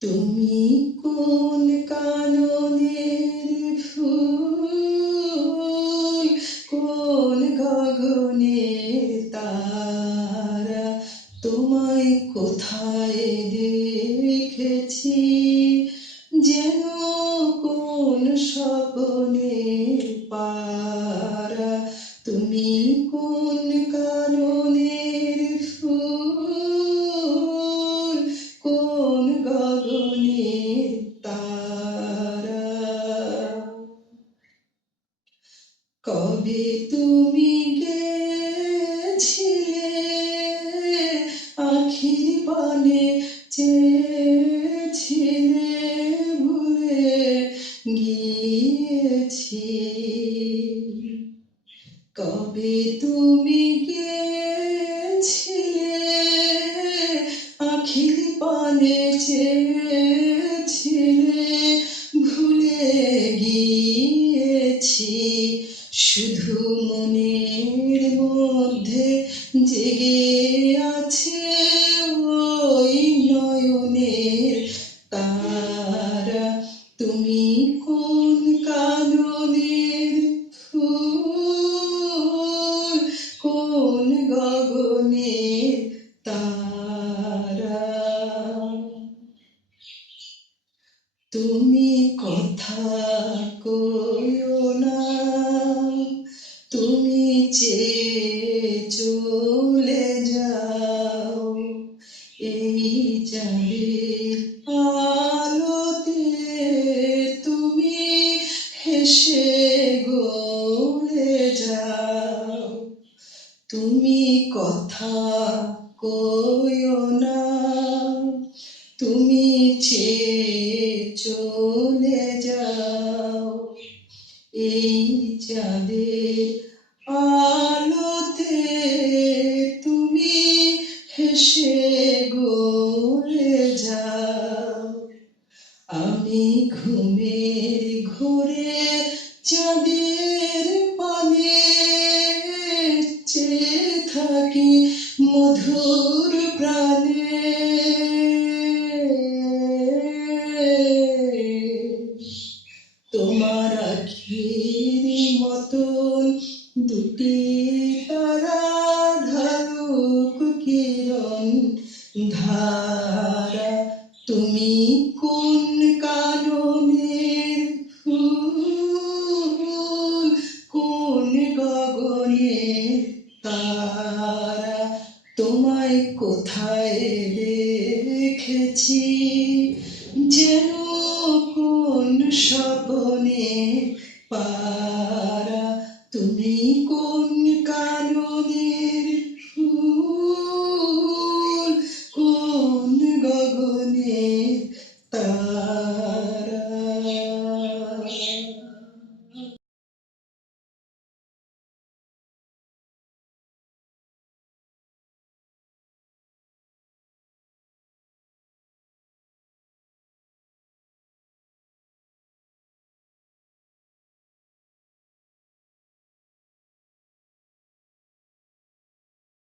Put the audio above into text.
তুমি কোন কাননের ফুল কোন গগনের তারা তোমায় কোথায় দেখেছি? যেন কবে তুমি গেছিলে? আখির পানে চেয়েছিলে ভুলে গিয়েছি। কবে তুমি গেছিলে শুধু মনের মধ্যে জেগে আছে ওই নয়নের তারা। তুমি কোন কাননের ফুল, কোন গগনের তারা? তুমি কথা কইও না। তুমি চেয়ে চলে যাও, এই চাঁদের আলোতে তুমি হেসে গলে যাও। তুমি কথা কইও না, তুমি চেয়ে চলে এই চাঁদের আলোতে তুমি হেসে গলে যাও। আমি ঘুমের মতন দুটি তারা ধারুক কিরণ। ধারা, তুমি কোন কাননের ফুল? কোন গগনের তারা? তোমায় কোথায় দেখেছি? যেন কোন স্বপনে